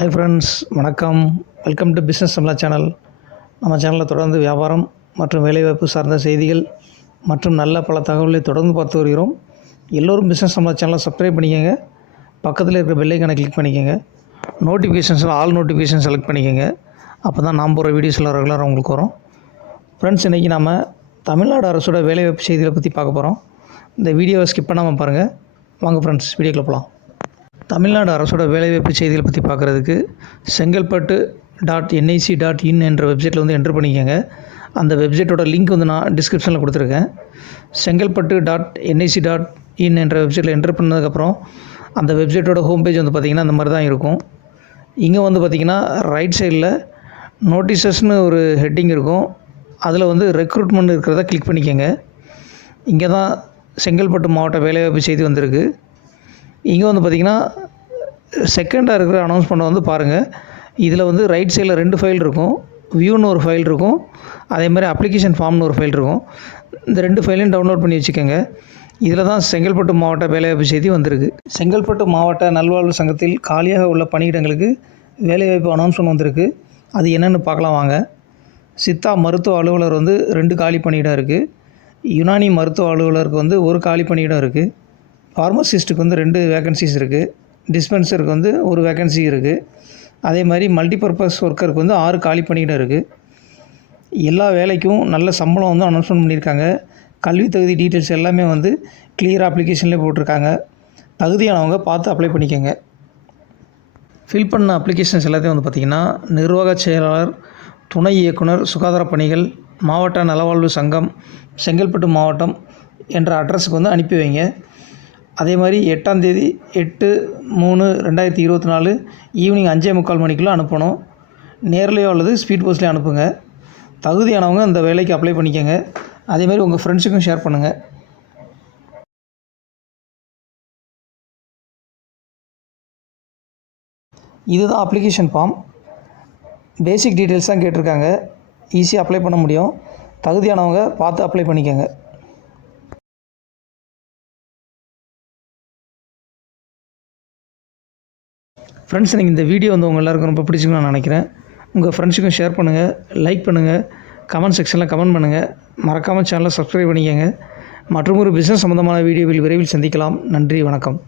Hi friends, வணக்கம். Welcome to business சம்லா channel. நம்ம சேனலில் தொடர்ந்து வியாபாரம் மற்றும் வேலைவாய்ப்பு சார்ந்த செய்திகள் மற்றும் நல்ல பல தகவல்களை தொடர்ந்து பார்த்து வருகிறோம். எல்லோரும் பிஸ்னஸ் சம்லா சேனலை சப்ஸ்கிரைப் பண்ணிக்கோங்க. பக்கத்தில் இருக்கிற பெல் ஐக்கானை கிளிக் பண்ணிக்கோங்க. நோட்டிஃபிகேஷன்ஸில் ஆல் நோட்டிஃபிகேஷன் செலக்ட் பண்ணிக்கோங்க. அப்போ தான் நாம் போகிற வீடியோஸில் ரெகுலராக உங்களுக்கு வரும். ஃப்ரெண்ட்ஸ், இன்றைக்கி நம்ம தமிழ்நாடு அரசோட வேலைவாய்ப்பு செய்திகளை பற்றி பார்க்க போகிறோம். இந்த வீடியோவை ஸ்கிப் பண்ணாமல் பாருங்கள். வாங்க ஃப்ரெண்ட்ஸ், வீடியோக்குள்ள போகலாம். தமிழ்நாடு அரசோட வேலைவாய்ப்பு செய்திகளை பற்றி பார்க்குறதுக்கு sengalpattu.nic.in என்ற வெப்சைட்டில் என்ட்ரு பண்ணிக்கோங்க. அந்த வெப்சைட்டோட லிங்க் நான் டிஸ்கிரிப்ஷனில் கொடுத்துருக்கேன். sengalpattu.nic.in என்ற வெப்சைட்டில் என்ட்ரு பண்ணதுக்கப்புறம் அந்த வெப்சைட்டோட ஹோம் பேஜ் பார்த்திங்கன்னா அந்த மாதிரி தான் இருக்கும். இங்கே பார்த்திங்கன்னா ரைட் சைடில் நோட்டீசஸ்னு ஒரு ஹெட்டிங் இருக்கும். அதில் ரெக்ரூட்மெண்ட் இருக்கிறத கிளிக் பண்ணிக்கோங்க. இங்கே தான் செங்கல்பட்டு மாவட்ட வேலைவாய்ப்பு செய்தி வந்திருக்கு. இங்கே பார்த்திங்கன்னா செகண்டாக இருக்கிற அனௌன்ஸ்மெண்ட் பாருங்கள். இதில் ரைட் சைடில் 2 ஃபைல் இருக்கும். வியூன்னு ஒரு ஃபைல் இருக்கும், அதே மாதிரி அப்ளிகேஷன் ஃபார்ம்னு ஒரு ஃபைல் இருக்கும். இந்த 2 ஃபைலையும் டவுன்லோட் பண்ணி வச்சுக்கோங்க. இதில் தான் செங்கல்பட்டு மாவட்ட வேலைவாய்ப்பு செய்தி வந்திருக்கு. செங்கல்பட்டு மாவட்ட நல்வாழ்வு சங்கத்தில் காலியாக உள்ள பணியிடங்களுக்கு வேலைவாய்ப்பு அனௌன்ஸ்மெண்ட் வந்திருக்கு. அது என்னென்னு பார்க்கலாம் வாங்க. சித்தா மருத்துவ அலுவலர் 2 காலி பணியிடம் இருக்குது. யுனானி மருத்துவ அலுவலருக்கு 1 காலி பணியிடம் இருக்குது. ஃபார்மசிஸ்ட்டுக்கு 2 வேக்கன்சிஸ் இருக்குது. டிஸ்பென்சருக்கு 1 வேக்கன்சி இருக்குது. அதே மாதிரி மல்டிபர்பஸ் ஒர்க்கருக்கு 6 காலி பணியிடம் இருக்குது. எல்லா வேலைக்கும் நல்ல சம்பளம் அனௌன்ஸ்மெண்ட் பண்ணியிருக்காங்க. கல்வி தகுதி டீட்டெயில்ஸ் எல்லாமே கிளியர் அப்ளிகேஷன்லேயே போட்டிருக்காங்க. தகுதியானவங்க பார்த்து அப்ளை பண்ணிக்கோங்க. ஃபில் பண்ண அப்ளிகேஷன்ஸ் எல்லாத்தையும் பார்த்திங்கன்னா நிர்வாக செயலாளர், துணை இயக்குனர், சுகாதார பணிகள், மாவட்ட நலவாழ்வு சங்கம், செங்கல்பட்டு மாவட்டம் என்ற அட்ரஸுக்கு அனுப்பி வைங்க. அதே மாதிரி 8ஆம் தேதி 8/3/2024 ஈவினிங் 5:45 மணிக்குள்ளே அனுப்பணும். நேர்லையோ அல்லது ஸ்பீட் போஸ்ட்லேயே அனுப்புங்க. தகுதியானவங்க இந்த வேலைக்கு அப்ளை பண்ணிக்கோங்க. அதே மாதிரி உங்கள் ஃப்ரெண்ட்ஸுக்கும் ஷேர் பண்ணுங்கள். இதுதான் அப்ளிகேஷன் ஃபார்ம். பேசிக் டீட்டெயில்ஸ் தான் கேட்டிருக்காங்க. ஈஸியாக அப்ளை பண்ண முடியும். தகுதியானவங்க பார்த்து அப்ளை பண்ணிக்கோங்க. ஃப்ரெண்ட்ஸ், எனக்கு இந்த வீடியோ உங்கள் எல்லாருக்கும் ரொம்ப பிடிச்சிருக்குன்னு நான் நினைக்கிறேன். உங்கள் ஃப்ரெண்ட்ஸுக்கும் ஷேர் பண்ணுங்கள், லைக் பண்ணுங்கள், கமெண்ட் செக்ஷனில் கமெண்ட் பண்ணுங்கள். மறக்காமல் சேனலை சப்ஸ்கிரைப் பண்ணிக்கோங்க. மற்றும் ஒரு பிஸ்னஸ் சம்மந்தமான வீடியோவில் விரைவில் சந்திக்கலாம். நன்றி, வணக்கம்.